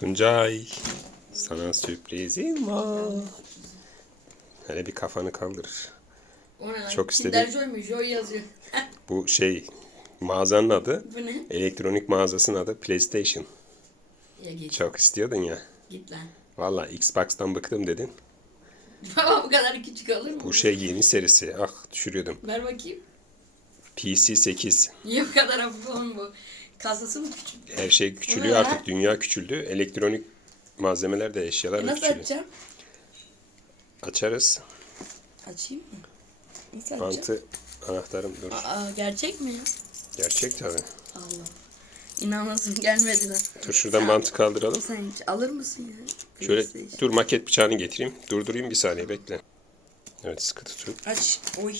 Tuncay, sana sürprizim var. Hele bir kafanı kaldır. O ne lan? Çok istedim. Kinder Joy mu? Joy yazıyor. Bu şey, mağazanın adı, Bu ne? elektronik mağazasının adı PlayStation. Ya git. Çok istiyordun ya. Git lan. Valla Xbox'tan bıktım dedin. Baba bu kadar küçük olur mu? Bu şey yeni serisi. Ah düşürüyordum. Ver bakayım. PC 8. Niye bu kadar hafif oğlum bu? Kasası mı küçük? Her şey küçülüyor artık. Dünya küçüldü. Elektronik malzemeler de eşyalar E da nasıl küçülüyor. açacağım? Açarız. Açayım mı? Nasıl açacağım? Mantı anahtarım dur. Aa gerçek mi ya? Gerçek tabi. Allah. İnanasım gelmedi lan. Dur şuradan mantı kaldıralım. Sen hiç alır mısın ya? Şöyle PlayStation. dur maket bıçağını getireyim. Durdurayım bir saniye bekle. Evet sıkı tutun. Aç. Oy.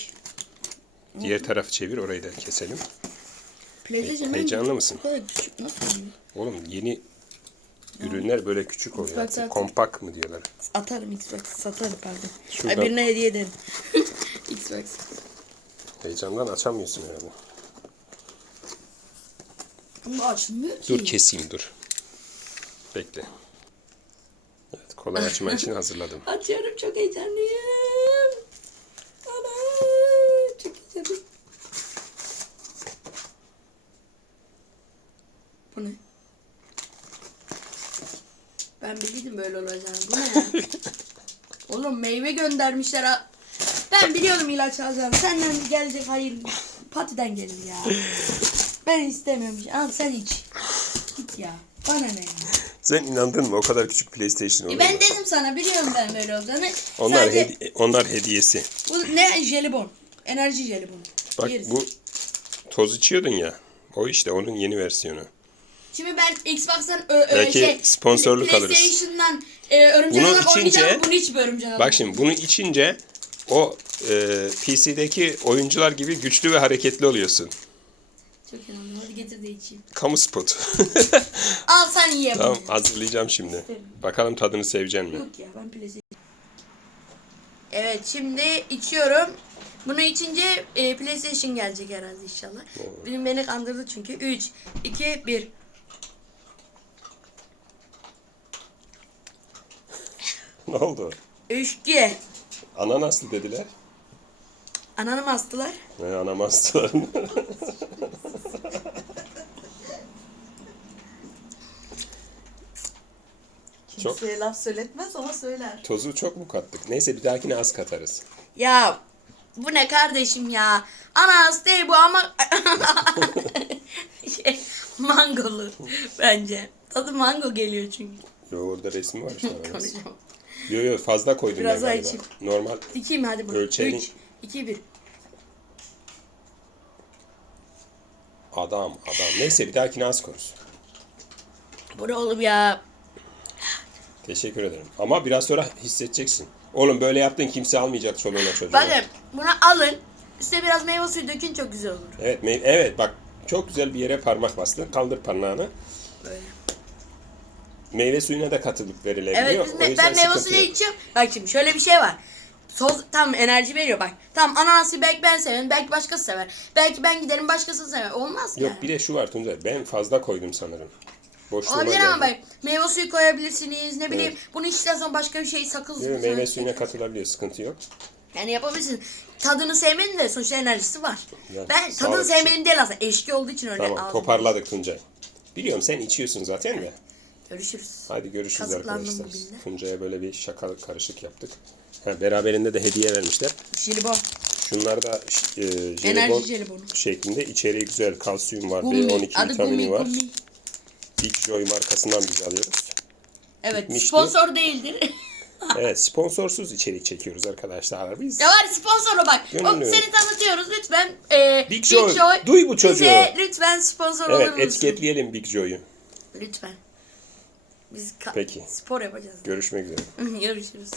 Diğer tarafı çevir orayı da keselim. PlayStation Heyecanlı bence mısın? Küçük nasıl oluyor? Oğlum yeni ürünler böyle küçük oluyor. Bak artık. zaten- Kompak mı diyorlar? Atarım Xbox satarım pardon. Şuradan- Ay birine hediye ederim. Xbox. Heyecandan açamıyorsun herhalde. Ama açılmıyor ki. Dur keseyim dur. Bekle. Evet kolay açma için hazırladım. Açıyorum çok heyecanlıyım. Ana çok heyecanlıyım. Bu ne? Ben biliyordum böyle olacağını. Bu ne ya? Oğlum meyve göndermişler ha. Ben biliyordum ilaç alacağım. Senden gelecek hayır. Patiden gelir ya. Ben istemiyorum. Al sen iç. Git ya. Bana ne ya? Sen inandın mı? O kadar küçük PlayStation olur E ben mu? dedim sana biliyorum ben böyle olacağını. Onlar, Sadece hedi- onlar hediyesi. bu ne jelibon. Enerji jelibon. Bak Yeriz. bu toz içiyordun ya. O işte onun yeni versiyonu. Şimdi ben Xbox'tan ö- ö- Belki şey, sponsorluk alırız. PlayStation'dan e, örümcek Bunu adam içince- oynayacağım. Bunu hiç bir örümcek adam. Bak şimdi bunu içince o e, PC'deki oyuncular gibi güçlü ve hareketli oluyorsun. Çok inandım. Hadi getir de içeyim. Kamu spotu. Al sen ye bunu. tamam hazırlayacağım şimdi. Bakalım tadını seveceksin mi? Yok ya ben PlayStation. Evet şimdi içiyorum. Bunu içince e, PlayStation gelecek herhalde inşallah. Benim beni kandırdı çünkü. 3, 2, 1. ne oldu? 3, 2. Ananaslı dediler. Ananı mı astılar? Ne anamazdılar. Çok- Kimseye laf söyletmez ama söyler. Tozu çok mu kattık? Neyse bir dahakine az katarız. Ya bu ne kardeşim ya? Ananas değil bu ama şey, mangolu bence. Tadı mango geliyor çünkü. Yo orada resmi var işte ananas. Konuşamam. Yo yo fazla koydum Biraz ben daha galiba. içeyim. Normal İkiyim hadi bunu. Ölçelim. 3, 2, 1. adam adam. Neyse bir dahakine az koyarız. Bu ne oğlum ya? Teşekkür ederim. Ama biraz sonra hissedeceksin. Oğlum böyle yaptın kimse almayacak çoluğuna çocuğuna. Bakın bunu alın. Üstüne biraz meyve suyu dökün çok güzel olur. Evet, me- evet bak çok güzel bir yere parmak bastın. Kaldır parmağını. Böyle. Meyve suyuna da katılıp verilebiliyor. Evet biz me- ben meyve suyu içiyorum. Bak şimdi şöyle bir şey var. Toz tam enerji veriyor bak. Tamam ananası belki ben severim, belki başkası sever. Belki ben giderim başkası sever. Olmaz Yok yani. bir de şu var Tuncay. Ben fazla koydum sanırım. Boşluğuma Olabilir geldi. ama bak meyve suyu koyabilirsiniz ne bileyim. Bunu içtikten sonra başka bir şey sakız. Yok, meyve suyuna katılabiliyor. Sıkıntı yok. Yani yapabilirsin. Tadını sevmenin de sonuçta enerjisi var. Ya, ben sağlık tadını için. sevmedim değil aslında. Eşki olduğu için öyle Tamam toparladık Tuncay. Biliyorum sen içiyorsun zaten de. Görüşürüz. Hadi görüşürüz arkadaşlar. Tuncay'a böyle bir şaka karışık yaptık. Ha, beraberinde de hediye vermişler. Jelibon. Şunlar da e, jelibon Enerji jelibonu. şeklinde. İçeriği güzel. Kalsiyum var. Gummi. B12 Adı vitamini gummi var. gummi. Big Joy markasından biz alıyoruz. Evet Bitmişti. sponsor değildir. Evet sponsorsuz içerik çekiyoruz arkadaşlar biz. ya var sponsoru bak. O, Gönüllü. seni tanıtıyoruz lütfen. E, Big Joy, duy bu çocuğu. Bize lütfen sponsor olur Evet musun? etiketleyelim Big Joy'u. Lütfen. Biz Peki. spor yapacağız. Görüşmek üzere. Görüşürüz.